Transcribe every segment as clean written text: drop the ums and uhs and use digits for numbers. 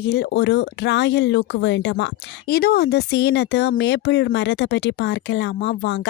வாழ்க்கையில் ஒரு Royal look வேண்டுமா? இதோ அந்த சீனத்து மேப்பிள் மரத்தை பற்றி பார்க்கலாமா வாங்க.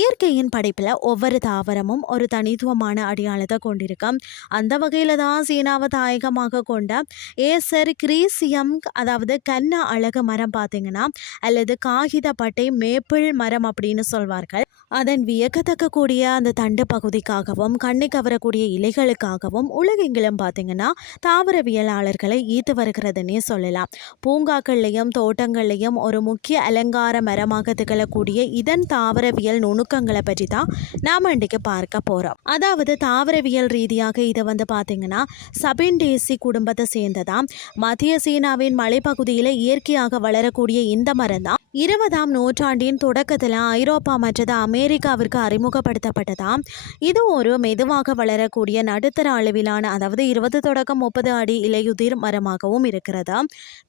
இயற்கையின் படைப்பில் ஒவ்வொரு தாவரமும் ஒரு தனித்துவமான அடையாளத்தை கொண்டிருக்கும். அந்த வகையில் தான் சீனாவை தாயகமாக கொண்ட ஏசர் கிரீசியம், அதாவது கன்ன அழகு மரம் பார்த்தீங்கன்னா, அல்லது காகித பட்டை மேப்பிள் மரம் அப்படின்னு சொல்வார்கள். அதன் வியக்கத்தக்க கூடிய அந்த தண்டு பகுதிக்காகவும் கண்ணை கவரக்கூடிய இலைகளுக்காகவும் உலகெங்கிலும் பார்த்தீங்கன்னா தாவரவியலாளர்களை ஈர்த்து வருகிறதுனே சொல்லலாம். பூங்காக்கள்லையும் தோட்டங்கள்லையும் ஒரு முக்கிய அலங்கார மரமாக திகழக்கூடிய இதன் தாவரவியல் நுணுக்கங்களை பற்றி தான் நாம் இன்றைக்கு பார்க்க போகிறோம். அதாவது தாவரவியல் ரீதியாக இதை பார்த்தீங்கன்னா சபின்டேசி குடும்பத்தை சேர்ந்ததாம். மத்திய சீனாவின் மலைப்பகுதியில் இயற்கையாக வளரக்கூடிய இந்த மரம் தான் 20ஆம் நூற்றாண்டின் தொடக்கத்தில் ஐரோப்பா மற்றது அமெரிக்காவிற்கு அறிமுகப்படுத்தப்பட்டதாம். இது ஒரு மெதுவாக வளரக்கூடிய நடுத்தர அளவிலான, அதாவது 20 தொடக்கம் 30 அடி இலையுதிர் மரமாகவும் இருக்கிறது.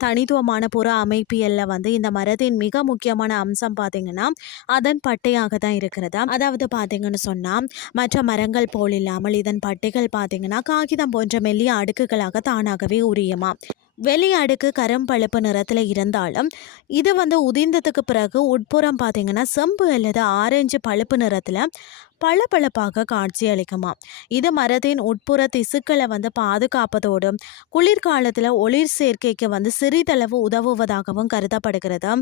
தனித்துவமான புற அமைப்பியல்ல இந்த மரத்தின் மிக முக்கியமான அம்சம் பார்த்தீங்கன்னா அதன் பட்டையாக தான் இருக்கிறது. அதாவது பார்த்தீங்கன்னு சொன்னால் மற்ற மரங்கள் போல் இல்லாமல் இதன் பட்டைகள் பார்த்தீங்கன்னா காகிதம் போன்ற மெல்லிய அடுக்குகளாக தானாகவே உரியுமா. வெளி அடுக்கு கரும்பழுப்பு நிறத்தில் இருந்தாலும் இது உதிர்ந்ததுக்கு பிறகு உட்புறம் பார்த்தீங்கன்னா செம்பு அல்லது ஆரஞ்சு பழுப்பு நிறத்தில் பளபளப்பாக காட்சி அளிக்குமா. இது மரத்தின் உட்புற திசுக்களை பாதுகாப்பதோடு குளிர்காலத்தில் ஒளிர் சேர்க்கைக்கு சிறிதளவு உதவுவதாகவும் கருதப்படுகிறது.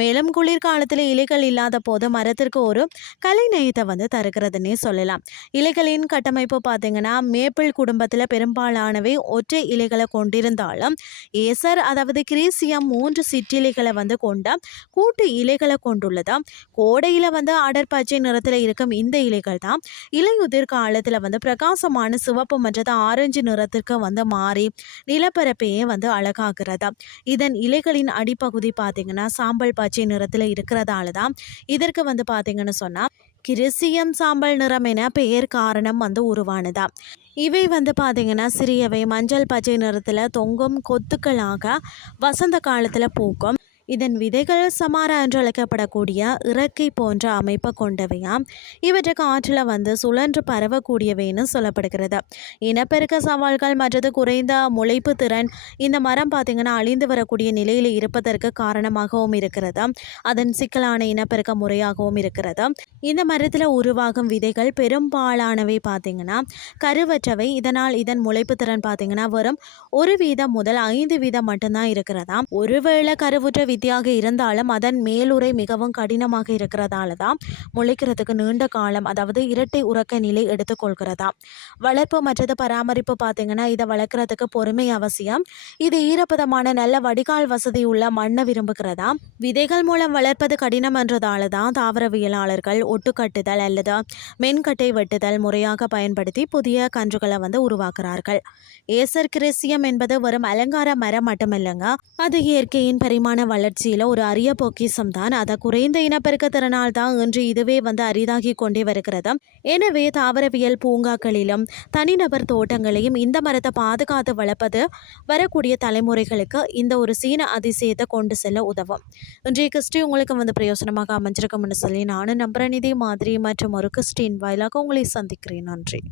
மேலும் குளிர்காலத்தில் இலைகள் இல்லாத போது மரத்திற்கு ஒரு கலைநயத்தை தருகிறதுனே சொல்லலாம். இலைகளின் கட்டமைப்பு பார்த்தீங்கன்னா மேப்பிள் குடும்பத்தில் பெரும்பாலானவை ஒற்றை இலைகளை கொண்டிருந்தாலும் ஏசர், அதாவது கிரீசியம் 3 சிற்றிலைகளை கொண்ட கூட்டு இலைகளை கொண்டுள்ளது. கோடையில் அடர்பச்சை நிறத்தில் இருக்கும் இந்த இலைகள் தான் இலையுதிர் காலத்தில் பிரகாசமான சிவப்பு மற்றது ஆரஞ்சு நிறத்திற்கு மாறி நிலப்பரப்பையே அழகாகிறது. இதன் இலைகளின் அடிப்பகுதி பார்த்தீங்கன்னா சாம்பல் பச்சை நிறத்தில் இருக்கிறதால தான் இதற்கு பார்த்தீங்கன்னு சொன்னால் கிரிசியம் சாம்பல் நிறம் என பெயர் காரணம் உருவானதா. இவை பார்த்தீங்கன்னா சிறியவை மஞ்சள் பச்சை நிறத்தில் தொங்கும் கொத்துக்களாக வசந்த காலத்தில் பூக்கும். இதன் விதைகள் சமாரா என்று அழைக்கப்படக்கூடிய இறக்கை போன்ற அமைப்பை கொண்டவையாம். இவற்றுக்கு ஆற்றில் சுழன்று பரவக்கூடியவைன்னு சொல்லப்படுகிறது. இனப்பெருக்க சவால்கள் மற்றது குறைந்த முளைப்பு திறன் இந்த மரம் பார்த்தீங்கன்னா அழிந்து வரக்கூடிய நிலையில் இருப்பதற்கு காரணமாகவும் இருக்கிறது. அதன் சிக்கலான இனப்பெருக்க முறையாகவும் இருக்கிறது. இந்த மரத்தில் உருவாகும் விதைகள் பெரும்பாலானவை பார்த்தீங்கன்னா கருவற்றவை. இதனால் இதன் முளைப்பு திறன் பார்த்தீங்கன்னா வெறும் 1% முதல் 5% மட்டும்தான் இருக்கிறதா. ஒருவேளை கருவுற்ற வித்தியாக இருந்தாலும் அதன் மேலுரை மிகவும் கடினமாக இருக்கிறதால தான் முளைக்கிறதுக்கு நீண்ட காலம், அதாவது இரட்டை உறக்க நிலை எடுத்துக்கொள்கிறதா. வளர்ப்பு மற்றது பராமரிப்பு பார்த்தீங்கன்னா இதை வளர்க்குறதுக்கு பொறுமை அவசியம். இது ஈரப்பதமான நல்ல வடிகால் வசதி உள்ள மண்ணை விரும்புகிறதா. விதைகள் மூலம் வளர்ப்பது கடினம் என்றதால தான் தாவரவியலாளர்கள் ஒட்டுக்கட்டுதல் அல்லது மென்கட்டை வெட்டுதல் முறையாக பயன்படுத்தி புதிய கன்றுகளை உருவாக்குறார்கள். ஏசர் கிரேசியம் என்பது வெறும் அலங்கார மரம் மட்டுமில்லைங்க, அது இயற்கையின் பரிமாண வளர்ச்சியில் ஒரு அரிய பொக்கிஷம் தான். அதை குறைந்த இனப்பெருக்க திறனால் தான் இன்று இதுவே அரிதாகி கொண்டே வருகிறது. எனவே தாவரவியல் பூங்காக்களிலும் தனிநபர் தோட்டங்களையும் இந்த மரத்தை பாதுகாத்து வளர்ப்பது வரக்கூடிய தலைமுறைகளுக்கு இந்த ஒரு சீன அதிசயத்தை கொண்டு செல்ல உதவும். இன்றைய கிறிஸ்டி உங்களுக்கு பிரயோசனமாக அமைஞ்சிருக்கும்னு சொல்லி நானும் நம்புறேன். இதே மாதிரி மற்றும் ஒரு கிறிஸ்டின் வாயிலாக உங்களை சந்திக்கிறேன். நன்றி.